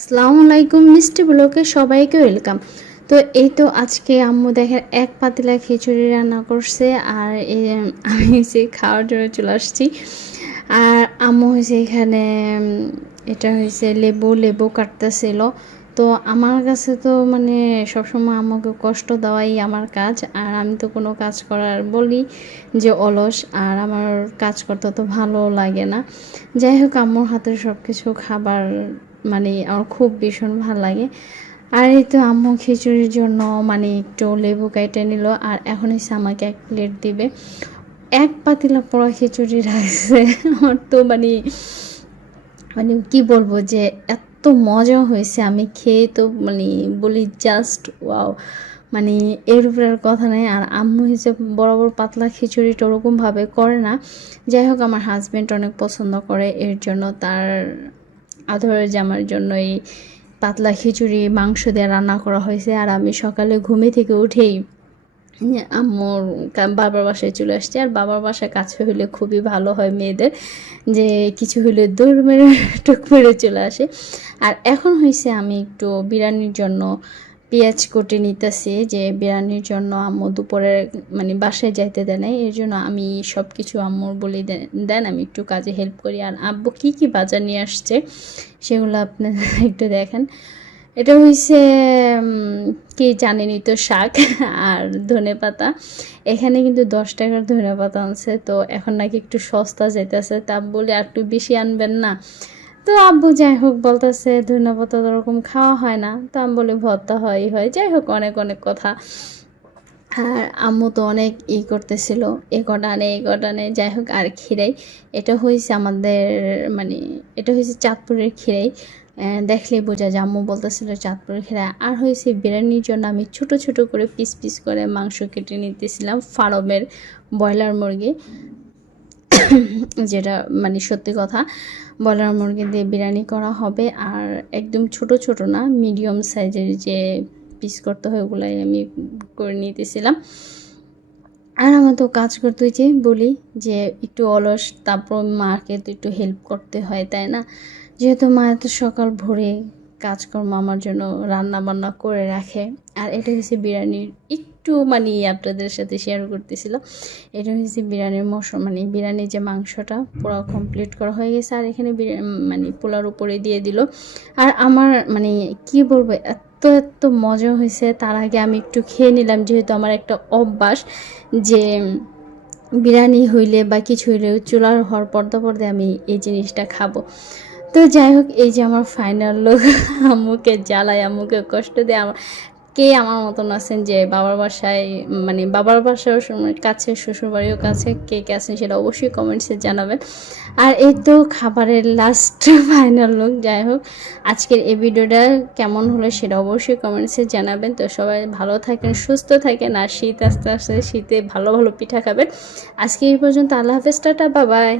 আসসালামু আলাইকুম, মিষ্টি ব্লকে সবাইকে ওয়েলকাম। তো এই তো আজকে আম্মু দেখেন এক পাতিলা খিচুড়ি রান্না করছে আর আমি হচ্ছে খাওয়ার জন্য চলে আসছি। আর আম্মু হয়েছে এখানে, এটা হয়েছে লেবু লেবু কাটতেছিল। তো আমার কাছে তো মানে সবসময় আম্মুকে কষ্ট দেওয়াই আমার কাজ। আর আমি তো কোনো কাজ করার বলি যে অলস, আর আমার কাজ করতে তো ভালো লাগে না। যাই হোক, আম্মুর হাতের সব কিছু খাবার মানে আমার খুব ভীষণ ভালো লাগে। আর এই তো আম্মু খিচুড়ির জন্য মানে একটু লেবু কেটে নিল, আর এখন এসে আমাকে এক প্লেট দিবে। এক পাতিলা পড়া খিচুড়ি রাখছে। আমার তো মানে মানে কি বলব যে এত মজা হয়েছে আমি খেয়ে তো মানে বলি জাস্ট ওয়াও মানে এর উপরে আর কথা নেই। আর আম্মু হিসেবে বরাবর পাতলা খিচুড়িটা ওরকমভাবে করে না। যাই হোক, আমার হাজব্যান্ড অনেক পছন্দ করে, এর জন্য তার আদরের জামার জন্য এই পাতলা খিচুড়ি, মাংস দিয়ে রান্না করা হয়েছে আর আমি সকালে ঘুমে থেকে উঠেই আম্মুর বাবার বাসায় চলে আসছে। আর বাবার বাসায় কাছে হলে খুবই ভালো হয় মেয়েদের যে কিছু হলে দৌড় মেরে, টুক মেরে চলে আসে। আর এখন হয়েছে আমি একটু বিরিয়ানির জন্য পেঁয়াজ কেটে নিতেছি যে বিরিয়ানির জন্য আম্মু দুপুরে মানে বাসায় যাইতে দেয় নাই। এর জন্য আমি সব কিছু আম্মুর বলে দেন আমি একটু কাজে হেল্প করি। আর আব্বু কী কী বাজার নিয়ে আসছে সেগুলো আপনারা একটু দেখেন। এটা হইছে কি জানেনই তো, শাক আর ধনে পাতা। এখানে কিন্তু দশ টাকার ধনে পাতা আনছে, তো এখন নাকি একটু সস্তা যেতেছে তা বলে আর একটু বেশি আনবেন না। তো আব্বু যাই হোক বলতেছে ধনে পাতা তো ওরকম খাওয়া হয় না। তো আমি বলি ভর্তা হয় হয়। যাই হোক অনেক অনেক কথা। আর আম্মু তো অনেক ই করতেছিল এ কটা এ কটা যাই হোক আর খিরাই এটা হয়েছে আমাদের মানে এটা হয়েছে চাঁদপুরের খিরাই আহ, দেখলেই বোঝা যায় আম্মু বলতেছিল চাঁদপুরের খিরাই আর হয়েছে বিরিয়ানির জন্য আমি ছোট ছোট করে পিস পিস করে মাংস কেটে নিতেছিলাম ফার্মের ব্রয়লার মুরগি। যেটা মানে সত্যি কথা, বলার মুরগি দিয়ে বিরিয়ানি করা হবে। আর একদম ছোট ছোট না মিডিয়াম সাইজের যে পিস করতে হয়, ওগুলাই আমি করে নিতেছিলাম। আর আমার তো কাজ করতে হয়েছে বলি যে একটু অলস, তারপর মাকে তো একটু হেল্প করতে হয়, তাই না? যেহেতু মা এত সকাল ভোরে কাজকর্ম আমার জন্য রান্না বান্না করে রাখে। আর এটা হচ্ছে বিরিয়ানির একটু মানে আপনাদের সাথে শেয়ার করতেছিল এটা হচ্ছে বিরিয়ানির মশলা মানে বিরিয়ানির যে মাংসটা পুরো কমপ্লিট করা হয়ে গেছে আর এখানে মানে পোলার উপরে দিয়ে দিল। আর আমার মানে কি বলব, এত এত মজা হয়েছে তার আগে আমি একটু খেয়ে নিলাম, যেহেতু আমার একটা অভ্যাস যে বিরিয়ানি হইলে বা কিছু হইলে চুলার হওয়ার পর্দা পর্দায় আমি এই জিনিসটা খাব। তো যাই হোক, এই যে আমার ফাইনাল লোক আম্মুকে জ্বালায়, আম্মুকে কষ্ট দেয়, আমার কে আমার মতন আছেন যে বাবার বাসায় মানে বাবার বাসায় সময় কাছে, শ্বশুরবাড়িও কাছে কে কে আছেন সেটা অবশ্যই কমেন্টসে জানাবেন। আর এই তো খাবারের লাস্ট ফাইনাল লোক যাই হোক, আজকের এই ভিডিওটা কেমন হলো সেটা অবশ্যই কমেন্টসে জানাবেন। তো সবাই ভালো থাকেন, সুস্থ থাকেন, আর শীত আস্তে আস্তে শীতে ভালো ভালো পিঠা খাবেন। আজকে এই পর্যন্ত আল্লাহ হাফেজ, টাটা বাবাই